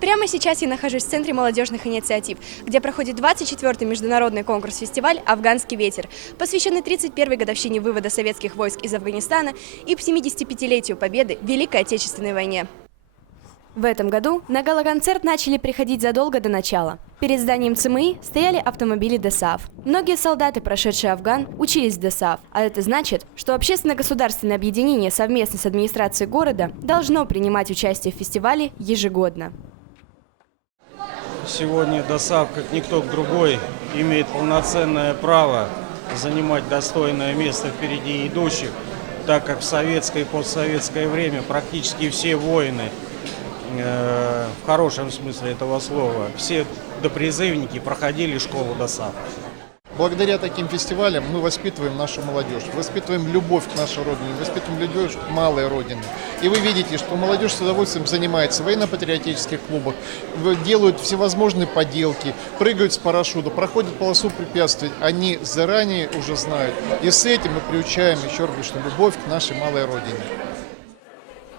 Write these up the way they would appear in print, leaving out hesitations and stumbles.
Прямо сейчас я нахожусь в Центре молодежных инициатив, где проходит 24-й международный конкурс-фестиваль «Афганский ветер», посвященный 31-й годовщине вывода советских войск из Афганистана и 75-летию победы в Великой Отечественной войне. В этом году на гала-концерт начали приходить задолго до начала. Перед зданием ЦМИ стояли автомобили ДОСААФ. Многие солдаты, прошедшие Афган, учились в ДОСААФ, а это значит, что общественно-государственное объединение совместно с администрацией города должно принимать участие в фестивале ежегодно. Сегодня ДОСААФ, как никто другой, имеет полноценное право занимать достойное место впереди идущих, так как в советское и постсоветское время практически все воины, в хорошем смысле этого слова, все допризывники проходили школу ДОСААФ. Благодаря таким фестивалям мы воспитываем нашу молодежь, воспитываем любовь к нашей родине, воспитываем любовь к малой родине. И вы видите, что молодежь с удовольствием занимается в военно-патриотических клубах, делают всевозможные поделки, прыгают с парашюта, проходят полосу препятствий. Они заранее уже знают. И с этим мы приучаем, еще раз, что любовь к нашей малой родине.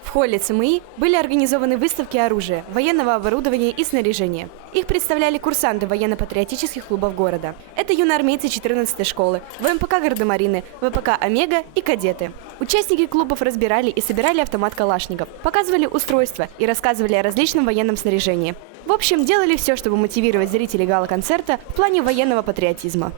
В холле ЦМИ были организованы выставки оружия, военного оборудования и снаряжения. Их представляли курсанты военно-патриотических клубов города. Это юноармейцы 14-й школы, ВМПК Гардемарины, ВПК Омега и кадеты. Участники клубов разбирали и собирали автомат Калашников, показывали устройства и рассказывали о различном военном снаряжении. В общем, делали все, чтобы мотивировать зрителей гала-концерта в плане военного патриотизма.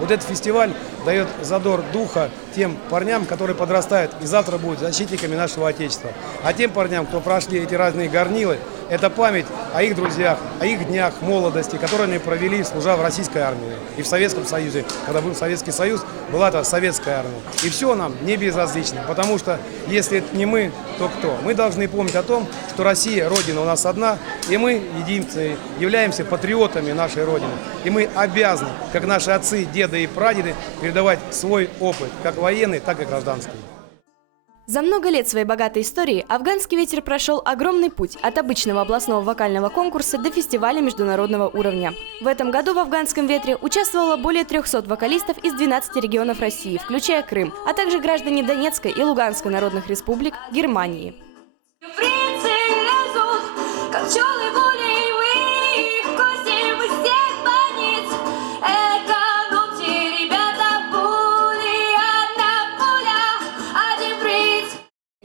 Вот этот фестиваль дает задор духа тем парням, которые подрастают и завтра будут защитниками нашего Отечества. А тем парням, кто прошли эти разные горнилы, это память о их друзьях, о их днях молодости, которые они провели, служа в российской армии. И в Советском Союзе, когда был Советский Союз, была это советская армия. И все нам не безразлично, потому что если это не мы, то кто? Мы должны помнить о том, что Россия, Родина у нас одна, и мы являемся патриотами нашей Родины. И мы обязаны, как наши отцы, деды и прадеды, передавать свой опыт, как военный, так и гражданский. За много лет своей богатой истории «Афганский ветер» прошел огромный путь от обычного областного вокального конкурса до фестиваля международного уровня. В этом году в «Афганском ветре» участвовало более 300 вокалистов из 12 регионов России, включая Крым, а также граждане Донецкой и Луганской народных республик, Германии.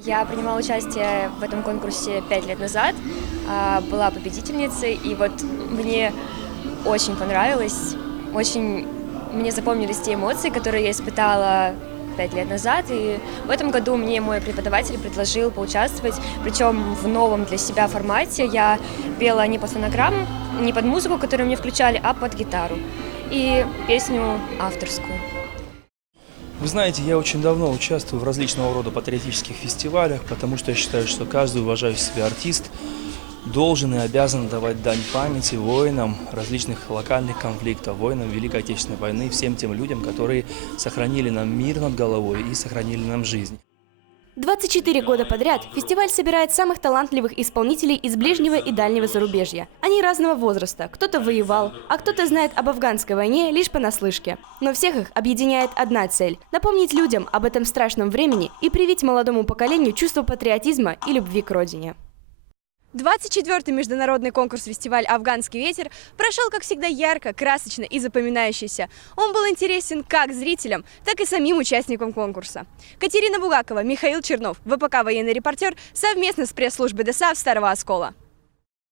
Я принимала участие в этом конкурсе 5 лет назад, была победительницей, и вот мне очень понравилось, очень мне запомнились те эмоции, которые я испытала 5 лет назад, и в этом году мне мой преподаватель предложил поучаствовать, причем в новом для себя формате. Я пела не по фонограммам, не под музыку, которую мне включали, а под гитару, и песню авторскую. Вы знаете, я очень давно участвую в различного рода патриотических фестивалях, потому что я считаю, что каждый уважающий себя артист должен и обязан давать дань памяти воинам различных локальных конфликтов, воинам Великой Отечественной войны, всем тем людям, которые сохранили нам мир над головой и сохранили нам жизнь. 24 года подряд фестиваль собирает самых талантливых исполнителей из ближнего и дальнего зарубежья. Они разного возраста, кто-то воевал, а кто-то знает об афганской войне лишь понаслышке. Но всех их объединяет одна цель – напомнить людям об этом страшном времени и привить молодому поколению чувство патриотизма и любви к родине. 24-й международный конкурс-фестиваль «Афганский ветер» прошел, как всегда, ярко, красочно и запоминающийся. Он был интересен как зрителям, так и самим участникам конкурса. Катерина Бугакова, Михаил Чернов, ВПК «Военный репортер» совместно с пресс-службой ДОСААФ Старого Оскола.